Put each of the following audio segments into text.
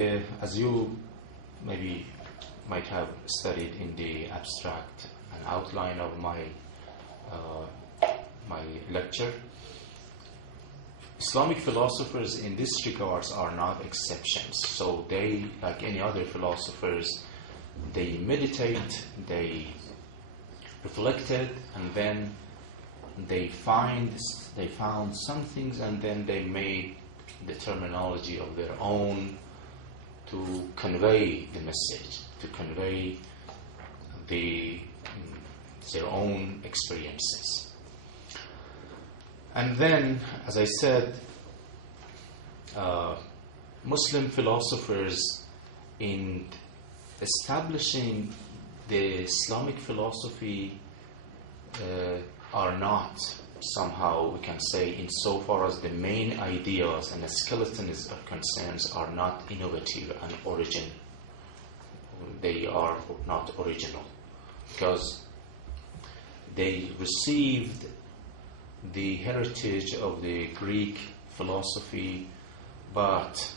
As you maybe might have studied in the abstract and outline of my lecture, Islamic philosophers in this regards are not exceptions. So they, like any other philosophers, they meditate, they reflected, and then they found some things, and then they made the terminology of their own to convey the message, to convey their own experiences. And then, as I said, Muslim philosophers, in establishing the Islamic philosophy, are not somehow, we can say, insofar as the main ideas and the skeleton is concerns, are not innovative and origin. They are not original because they received the heritage of the Greek philosophy, but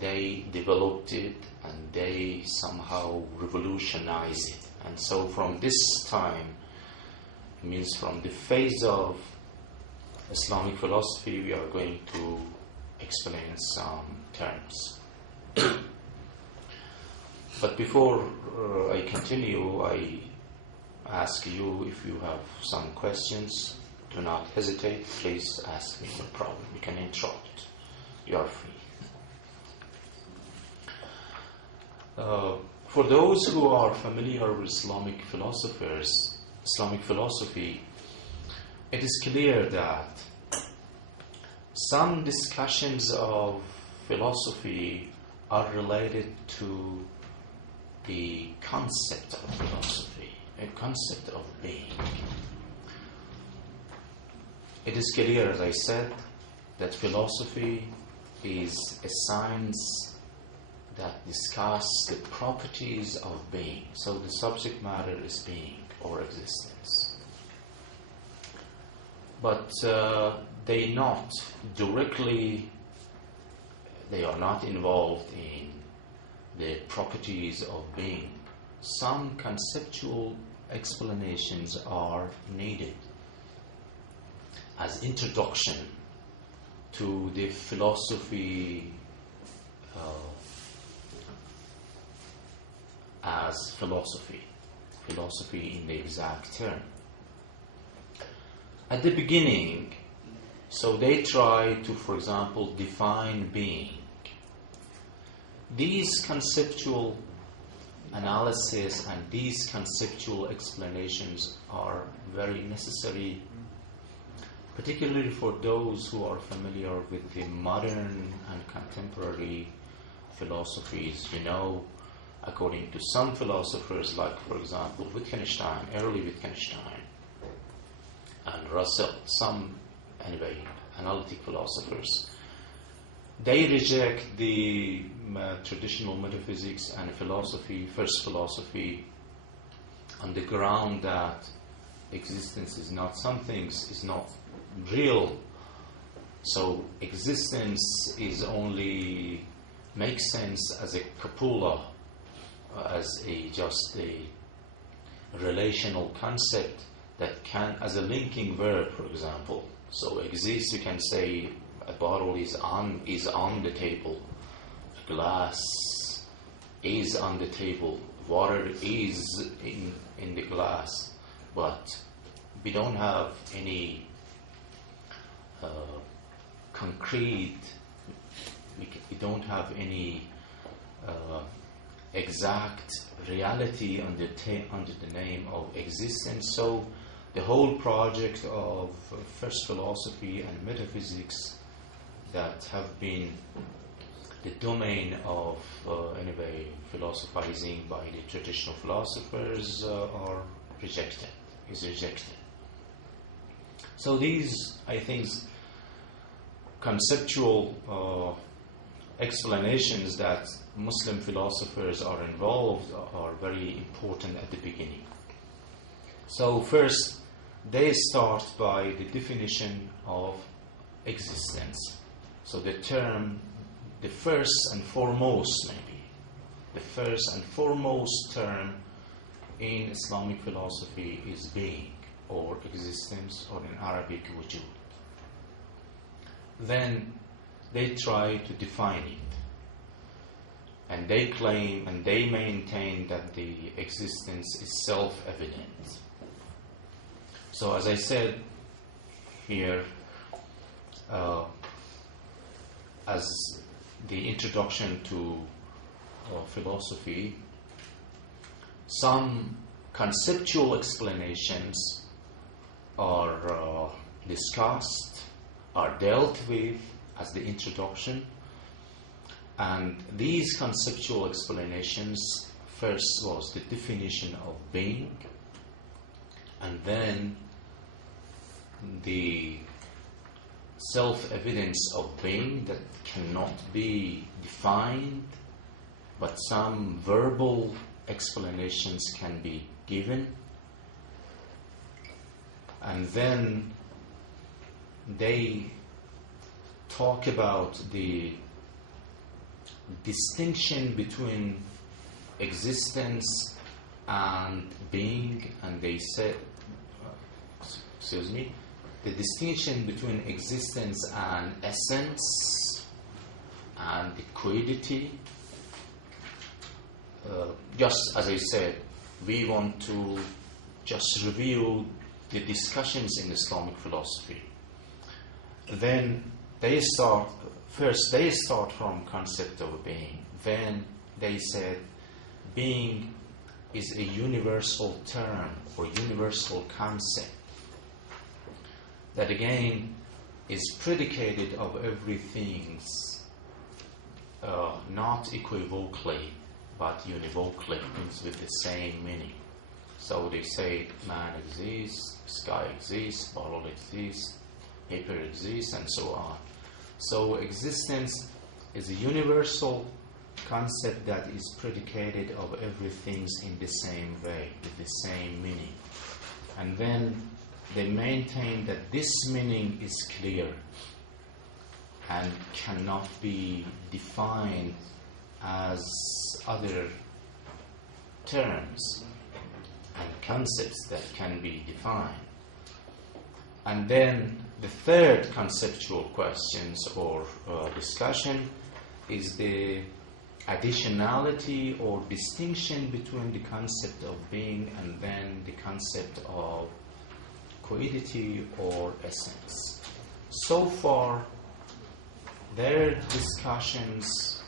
they developed it and they somehow revolutionized it. And so from this time, it means from the phase of Islamic philosophy, we are going to explain some terms. But before I continue, I ask you if you have some questions. Do not hesitate. Please ask me, no problem. You can interrupt. You are free. For those who are familiar with Islamic philosophy, it is clear that some discussions of philosophy are related to the concept of philosophy, a concept of being. It is clear, as I said, that philosophy is a science that discusses the properties of being. So the subject matter is being or existence. But they are not involved in the properties of being. Some conceptual explanations are needed as introduction to the philosophy as philosophy in the exact term. At the beginning, so they try to, for example, define being. These conceptual analysis and these conceptual explanations are very necessary, particularly for those who are familiar with the modern and contemporary philosophies. You know, according to some philosophers, like, for example, early Wittgenstein, and Russell, analytic philosophers, they reject the traditional metaphysics and first philosophy, on the ground that existence is not real. So existence is only makes sense as a copula, as just a relational concept that can, as a linking verb, for example. So exist, you can say a bottle is on the table, a glass is on the table, water is in the glass, but we don't have any concrete, we don't have any exact reality under the name of existence. So the whole project of first philosophy and metaphysics that have been the domain of philosophizing by the traditional philosophers is rejected. So these, I think, conceptual explanations that Muslim philosophers are involved are very important at the beginning. So first, they start by the definition of existence. So the term the first and foremost, maybe, the first and foremost term in Islamic philosophy is being, or existence, or in Arabic, wujud. Then they try to define it. And they claim and they maintain that the existence is self-evident. So as I said here, as the introduction to philosophy, some conceptual explanations are discussed, are dealt with as the introduction. And these conceptual explanations, first was the definition of being, and then the self-evidence of being that cannot be defined, but some verbal explanations can be given. And then they talk about the distinction between existence and being, and they say, the distinction between existence and essence and the quiddity. Just as I said, we want to just review the discussions in Islamic philosophy. Then they start from concept of being. Then they said being is a universal term or universal concept that again is predicated of everything, not equivocally but univocally, means with the same meaning. So they say man exists, sky exists, bottle exists, paper exists, and so on. So existence is a universal concept that is predicated of everything in the same way, with the same meaning. And then they maintain that this meaning is clear and cannot be defined as other terms and concepts that can be defined. And then the third conceptual questions or discussion is the additionality or distinction between the concept of being and then the concept of quiddity or essence. So far, their discussions,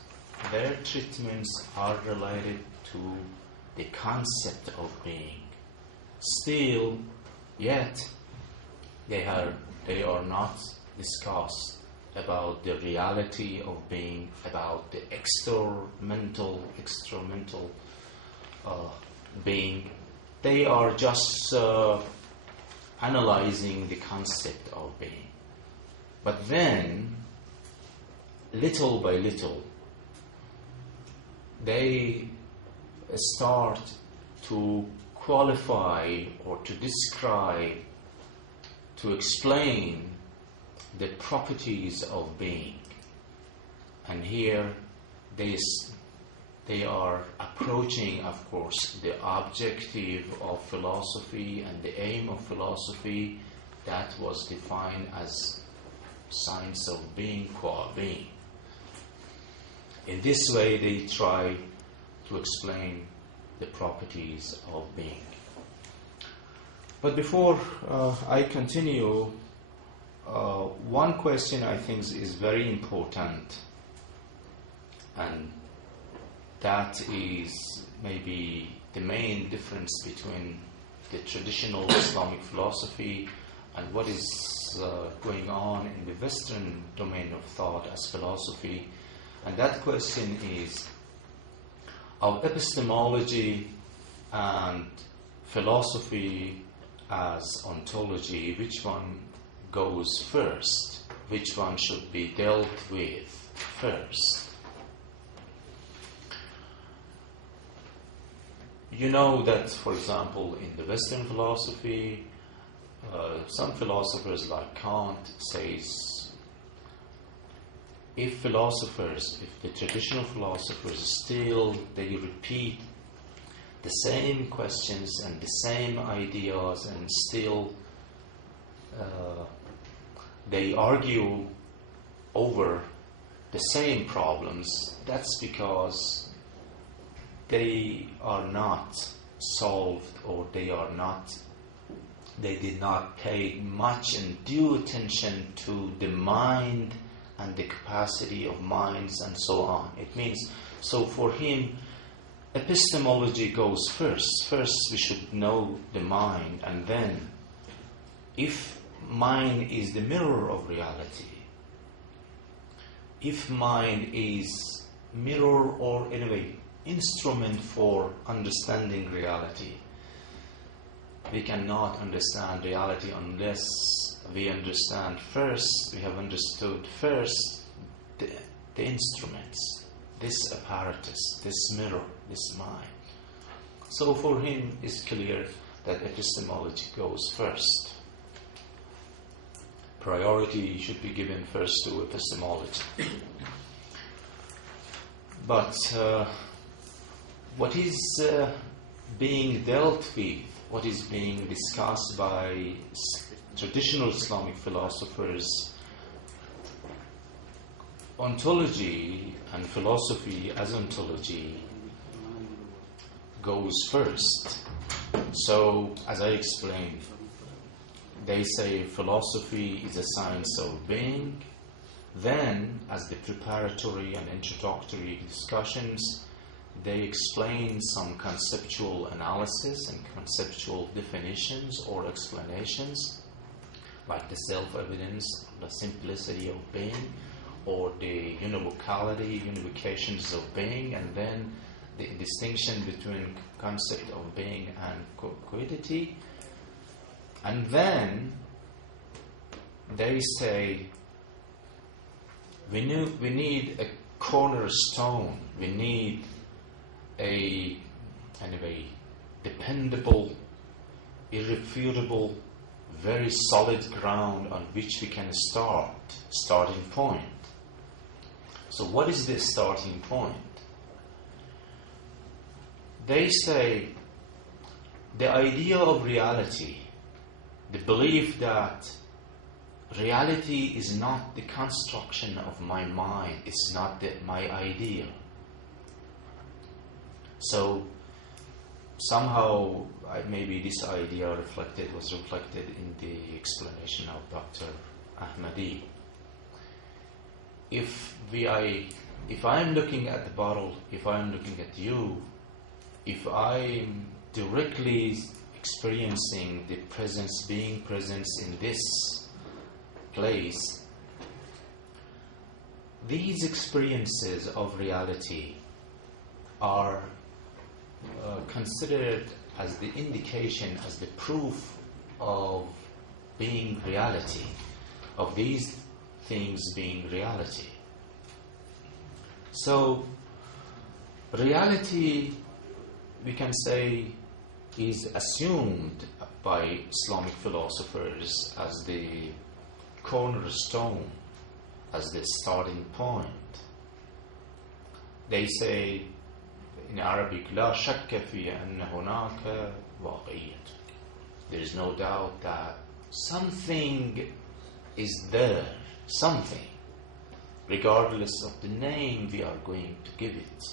their treatments are related to the concept of being. Still, yet, they are not discussed about the reality of being, about the extramental being. They are just analyzing the concept of being. But then, little by little, they start to qualify or to describe, to explain the properties of being. And here they are approaching, of course, the objective of philosophy and the aim of philosophy that was defined as science of being, qua being. In this way, they try to explain the properties of being. But before I continue, one question I think is very important, and that is maybe the main difference between the traditional Islamic philosophy and what is going on in the Western domain of thought as philosophy. And that question is, of epistemology and philosophy as ontology, which one goes first? Which one should be dealt with first? You know that, for example, in the Western philosophy, some philosophers like Kant says if the traditional philosophers still, they repeat the same questions and the same ideas, and still they argue over the same problems, that's because they are not solved, or they did not pay much and due attention to the mind and the capacity of minds and so on. It means, so for him, epistemology goes first. First we should know the mind, and then if mind is the mirror of reality, if mind is mirror or anyway instrument for understanding reality, we cannot understand reality unless we understand first, we have understood first the instruments, this apparatus, this mirror, this mind. So for him it's clear that epistemology goes first. Priority should be given first to epistemology. But what is being dealt with, what is being discussed by traditional Islamic philosophers, ontology and philosophy as ontology goes first. So, as I explained, they say philosophy is a science of being. Then, as the preparatory and introductory discussions, they explain some conceptual analysis and conceptual definitions or explanations, like the self-evidence, the simplicity of being, or the univocality, univocations of being, and then the distinction between concept of being and quiddity. And then they say we need a cornerstone, we need a dependable, irrefutable, very solid ground on which we can starting point. So what is this starting point? They say the idea of reality, the belief that reality is not the construction of my mind, it's not my idea. So somehow maybe this idea was reflected in the explanation of Dr. Ahmadi. If I'm looking at the bottle, if I'm looking at you, if I'm directly experiencing the presence, being presence in this place, these experiences of reality are considered as the indication, as the proof of being reality, of these things being reality. So reality, we can say, is assumed by Islamic philosophers as the cornerstone, as the starting point. They say in Arabic, لا شك في أن هناك واقعية. There is no doubt that something is there, something, regardless of the name we are going to give it,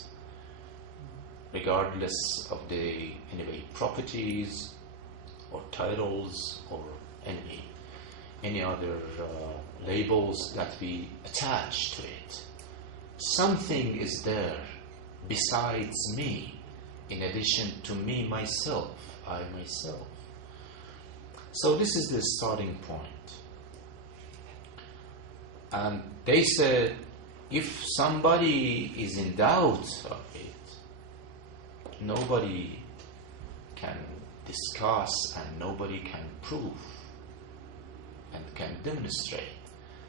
regardless of the properties or titles or any other labels that we attach to it. Something is there besides me, in addition to me, myself, I myself. So this is the starting point. And they said, if somebody is in doubt of it, nobody can discuss and nobody can prove and can demonstrate.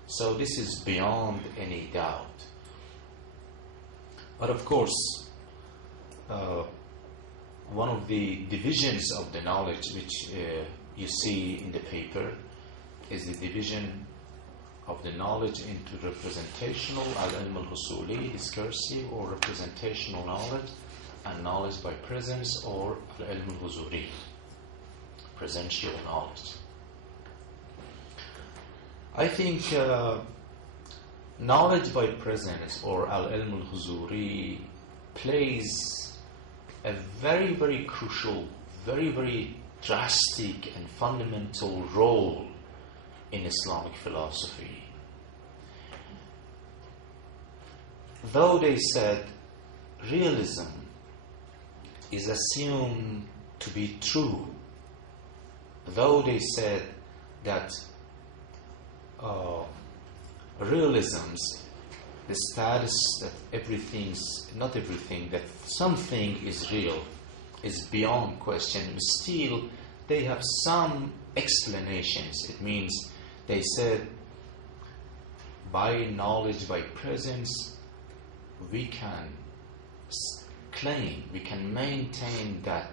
So this is beyond any doubt. But of course, one of the divisions of the knowledge which you see in the paper is the division of the knowledge into representational, al-ilm al-husuli, discursive or representational knowledge, and knowledge by presence, or al-ilm al-huzuri, presential knowledge. I think knowledge by presence, or al-ilm al-huzuri, plays a very, very crucial, very, very drastic and fundamental role in Islamic philosophy. Though they said realism is assumed to be true, though they said that realism's the status that everything's, not everything, that something is real, is beyond question, still they have some explanations. It means they said by knowledge, by presence, we can claim, we can maintain that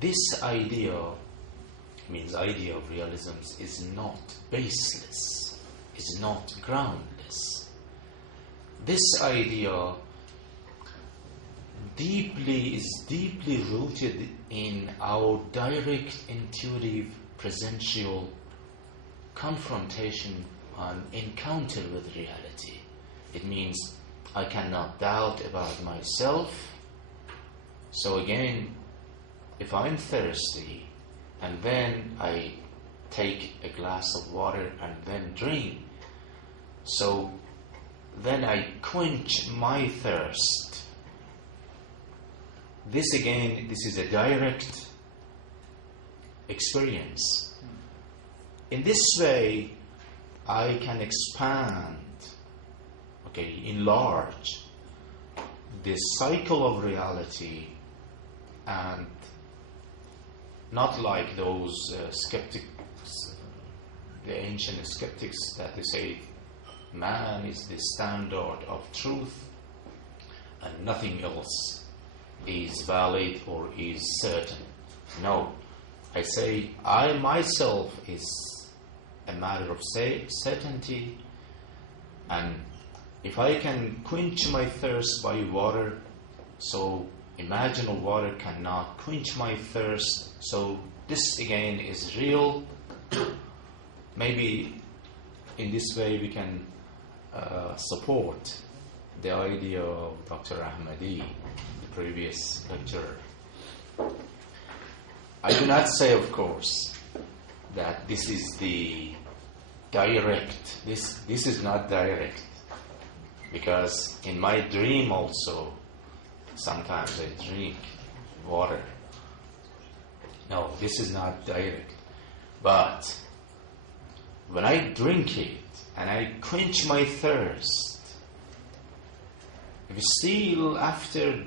this idea, means idea of realism, is not baseless, is not groundless. This idea is deeply rooted in our direct, intuitive, presential confrontation and encounter with reality. It means I cannot doubt about myself. So again, if I'm thirsty and then I take a glass of water and then drink, so then I quench my thirst. This again, this is a direct experience. In this way, I can expand, enlarge the cycle of reality, and not like those skeptics, the ancient skeptics, that they say man is the standard of truth and nothing else is valid or is certain. No, I say I myself is a matter of certainty, and if I can quench my thirst by water, so imaginal water cannot quench my thirst, so this again is real. Maybe in this way we can support the idea of Dr. Ahmadi, the previous lecturer. I do not say, of course, that this is the direct. This is not direct, because in my dream also, sometimes I drink water. No, this is not direct. But when I drink it and I quench my thirst, if still after